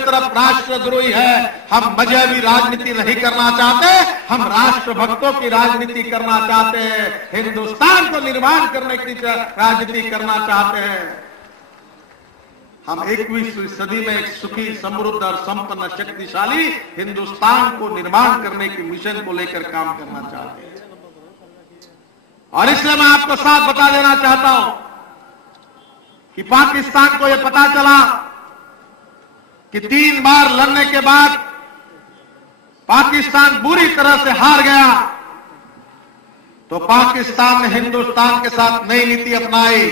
तरफ राष्ट्रद्रोही है। हम मजहबी राजनीति नहीं करना चाहते, हम राष्ट्रभक्तों की राजनीति करना चाहते हैं, हिंदुस्तान को निर्माण करने की राजनीति करना चाहते हैं। हम 21वीं सदी में एक सुखी, समृद्ध और संपन्न, शक्तिशाली हिंदुस्तान को निर्माण करने की मिशन को लेकर काम करना चाहते हैं। और इसलिए मैं आपको साफ बता देना चाहता हूं कि पाकिस्तान को यह पता चला कि 3 बार लड़ने के बाद पाकिस्तान बुरी तरह से हार गया, तो पाकिस्तान ने हिंदुस्तान के साथ नई नीति अपनाई।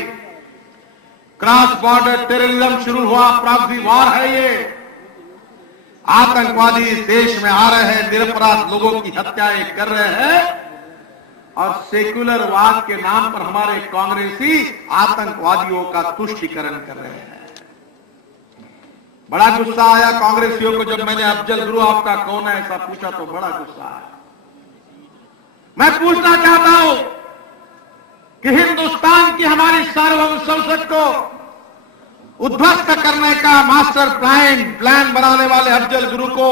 क्रॉस बॉर्डर टेररिज्म शुरू हुआ, प्रॉक्सी वॉर है ये। आतंकवादी इस देश में आ रहे हैं, निरपराध लोगों की हत्याएं कर रहे हैं, और सेक्युलरवाद के नाम पर हमारे कांग्रेसी आतंकवादियों का तुष्टीकरण कर रहे हैं। बड़ा गुस्सा आया कांग्रेसियों को जब मैंने अफजल गुरु आपका कौन है ऐसा पूछा, तो बड़ा गुस्सा आया। मैं पूछना चाहता हूं कि हिंदुस्तान की हमारी सार्वभौम संसद को उद्ध्वस्त करने का मास्टर प्लान बनाने वाले अफजल गुरु को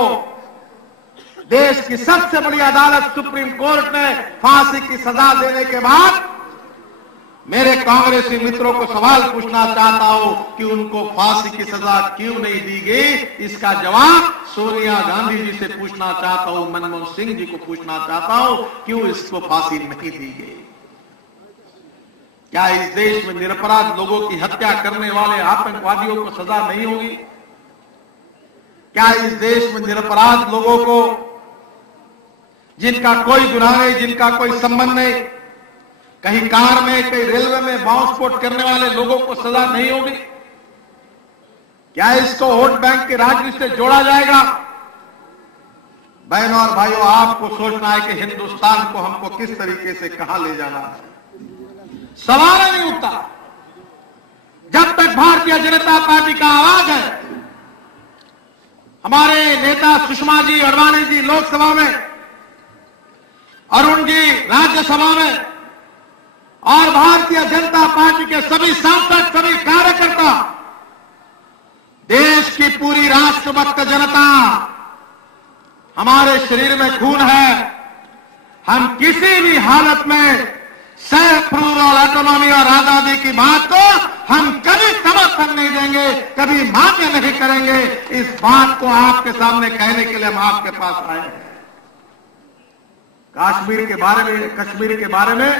देश की सबसे बड़ी अदालत सुप्रीम कोर्ट ने फांसी की सजा देने के बाद मेरे कांग्रेसी मित्रों को सवाल पूछना चाहता हूं कि उनको फांसी की सजा क्यों नहीं दी गई। इसका जवाब सोनिया गांधी जी से पूछना चाहता हूं, मनमोहन सिंह जी को पूछना चाहता हूं, क्यों इसको फांसी नहीं दी गई। क्या इस देश में निरपराध लोगों की हत्या करने वाले आतंकवादियों को सजा नहीं होगी? क्या इस देश में निरपराध लोगों को, जिनका कोई गुनाह नहीं, जिनका कोई संबंध नहीं, कहीं कार में, कहीं रेलवे में बॉम्ब विस्फोट करने वाले लोगों को सजा नहीं होगी? क्या इसको वोट बैंक के राजनीति से जोड़ा जाएगा? बहनों और भाइयों, आपको सोचना है कि हिंदुस्तान को हमको किस तरीके से कहां ले जाना है। सवाल नहीं उठता जब तक भारतीय जनता पार्टी का आवाज है। हमारे नेता सुषमा जी, अडवाणी जी लोकसभा में, अरुण जी राज्यसभा में, और भारतीय जनता पार्टी के सभी सांसद, सभी कार्यकर्ता, देश की पूरी राष्ट्रभक्त जनता, हमारे शरीर में खून है। हम किसी भी हालत में सेल्फ रूल और ऑटोनॉमी और आजादी की बात को हम कभी समर्थन नहीं देंगे, कभी मान्य नहीं करेंगे। इस बात को आपके सामने कहने के लिए हम आपके पास आए हैं। कश्मीर के बारे में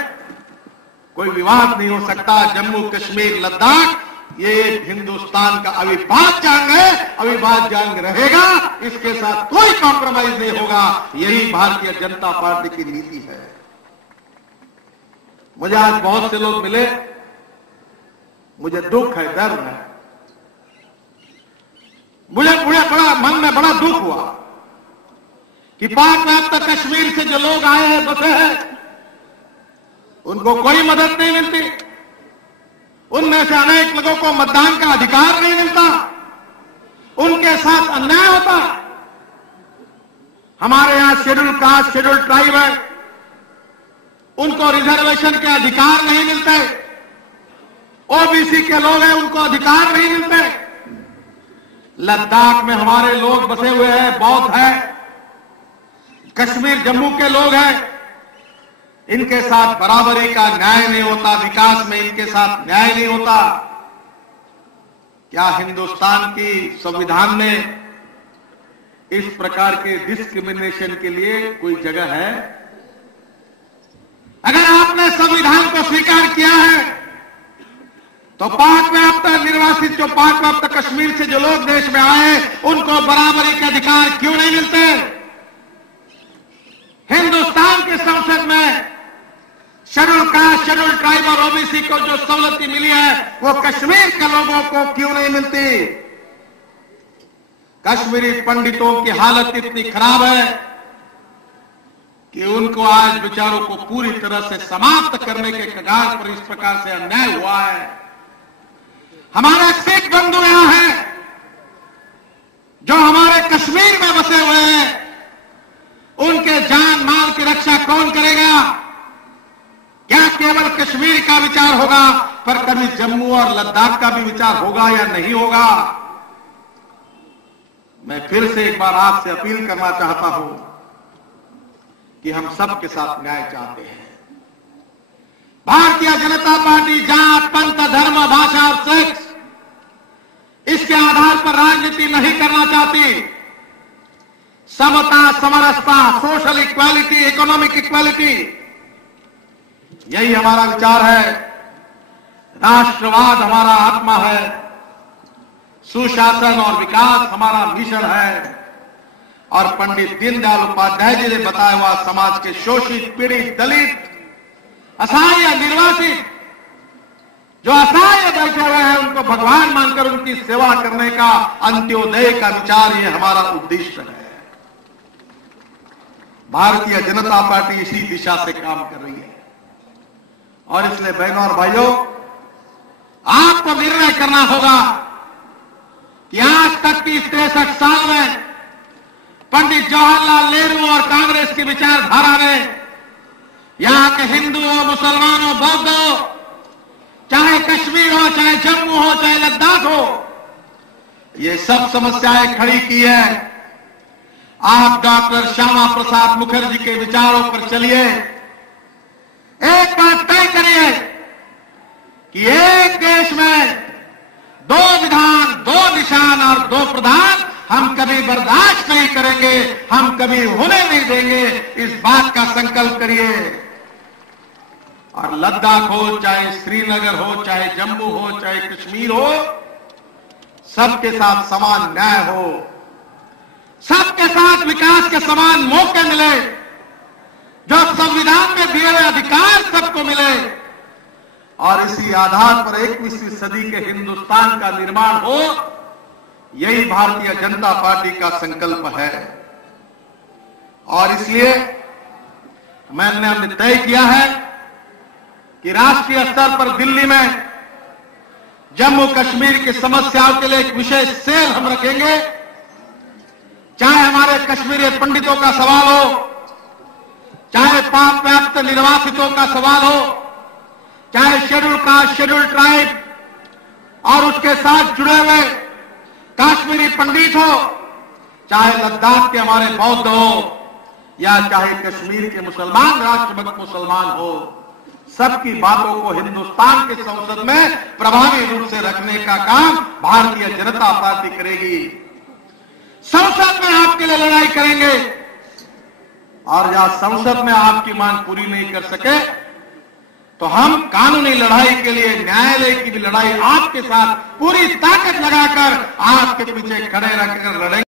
कोई विवाद नहीं हो सकता। जम्मू कश्मीर, लद्दाख, ये हिंदुस्तान का अविभाज्य अंग है, अविभाज्य अंग रहेगा। इसके साथ कोई कॉम्प्रोमाइज नहीं होगा। यही भारतीय जनता पार्टी की नीति है। मुझे आज बहुत से लोग मिले, मुझे दुख है, दर्द है, मुझे बड़ा मन में बड़ा दुख हुआ कि पाक में अब तक कश्मीर से जो लोग आए हैं, बसे हैं, उनको कोई मदद नहीं मिलती। उनमें से अनेक लोगों को मतदान का अधिकार नहीं मिलता, उनके साथ अन्याय होता। हमारे यहां शेड्यूल कास्ट, शेड्यूल ट्राइब है, उनको रिजर्वेशन के अधिकार नहीं मिलते। ओबीसी के लोग हैं, उनको अधिकार नहीं मिलते। लद्दाख में हमारे लोग बसे हुए हैं, बौद्ध हैं, कश्मीर जम्मू के लोग हैं, इनके साथ बराबरी का न्याय नहीं होता, विकास में इनके साथ न्याय नहीं होता। क्या हिंदुस्तान की संविधान में इस प्रकार के डिस्क्रिमिनेशन के लिए कोई जगह है? अगर आपने संविधान को स्वीकार किया है तो पाक में अब तक निर्वासित, जो पाक में अब तक कश्मीर से जो लोग देश में आए, उनको बराबरी के अधिकार क्यों नहीं मिलते? हिंदुस्तान की संसद में शेड्यूल कास्ट, शेड्यूल ट्राइब और ओबीसी को जो सहूलत मिली है, वो कश्मीर के लोगों को क्यों नहीं मिलती? कश्मीरी पंडितों की हालत इतनी खराब है कि उनको आज बेचारों को पूरी तरह से समाप्त करने के कगार पर इस प्रकार से अन्याय हुआ है। हमारे सिख बंधु यहां हैं जो हमारे कश्मीर में बसे हुए हैं, उनके जान माल की रक्षा कौन करेगा? क्या केवल कश्मीर का विचार होगा, पर कभी जम्मू और लद्दाख का भी विचार होगा या नहीं होगा? मैं फिर से एक बार आपसे अपील करना चाहता हूं कि हम सबके साथ न्याय चाहते हैं। भारतीय जनता पार्टी जात, पंथ, धर्म, भाषा और सेक्स इसके आधार पर राजनीति नहीं करना चाहती। समता, समरसता, सोशल इक्वालिटी, इकोनॉमिक इक्वालिटी, यही हमारा विचार है। राष्ट्रवाद हमारा आत्मा है। सुशासन और विकास हमारा मिशन है। और पंडित दीनदयाल उपाध्याय जी ने बताया हुआ समाज के शोषित, पीड़ित, दलित, असहाय, निर्वासित, जो असहाय बैठे हुए हैं उनको भगवान मानकर उनकी सेवा करने का अंत्योदय का विचार, ये हमारा उद्देश्य है। भारतीय जनता पार्टी इसी दिशा से काम कर रही है। और इसलिए बहनों और भाइयों, आपको निर्णय करना होगा कि आज तक की 63 साल में पंडित जवाहरलाल नेहरू और कांग्रेस की विचारधारा ने यहां के हिंदुओं, मुसलमानों, बौद्धों, चाहे कश्मीर हो, चाहे जम्मू हो, चाहे लद्दाख हो, ये सब समस्याएं खड़ी की है। आप डॉक्टर श्यामा प्रसाद मुखर्जी के विचारों पर चलिए। एक बात तय करिए कि एक देश में 2 विधान, 2 निशान और 2 प्रधान हम कभी बर्दाश्त नहीं करेंगे, हम कभी होने नहीं देंगे। इस बात का संकल्प करिए। और लद्दाख हो, चाहे श्रीनगर हो, चाहे जम्मू हो, चाहे कश्मीर हो, सबके साथ समान न्याय हो, सबके साथ विकास के समान मौके मिले, जो संविधान में दिए हुए अधिकार सबको मिले, और इसी आधार पर 21वीं सदी के हिंदुस्तान का निर्माण हो। यही भारतीय जनता पार्टी का संकल्प है। और इसलिए हमने तय किया है कि राष्ट्रीय स्तर पर दिल्ली में जम्मू कश्मीर की समस्याओं के लिए एक विशेष सेल हम रखेंगे। चाहे हमारे कश्मीरी पंडितों का सवाल हो, चाहे पाक व्याप्त निर्वासितों का सवाल हो, चाहे शेड्यूल कास्ट, शेड्यूल ट्राइब और उसके साथ जुड़े हुए कश्मीरी पंडित हो, चाहे लद्दाख के हमारे बौद्ध हो, या चाहे कश्मीर के मुसलमान, राष्ट्रभक्त मुसलमान हो, सबकी बातों को हिंदुस्तान के संसद में प्रभावी रूप से रखने का काम भारतीय जनता पार्टी करेगी। संसद में आपके लिए लड़ाई करेंगे। और जहां संसद में आपकी मांग पूरी नहीं कर सके तो हम कानूनी लड़ाई के लिए, न्यायालय की भी लड़ाई आपके साथ पूरी ताकत लगाकर आपके पीछे खड़े रहकर लड़ेंगे।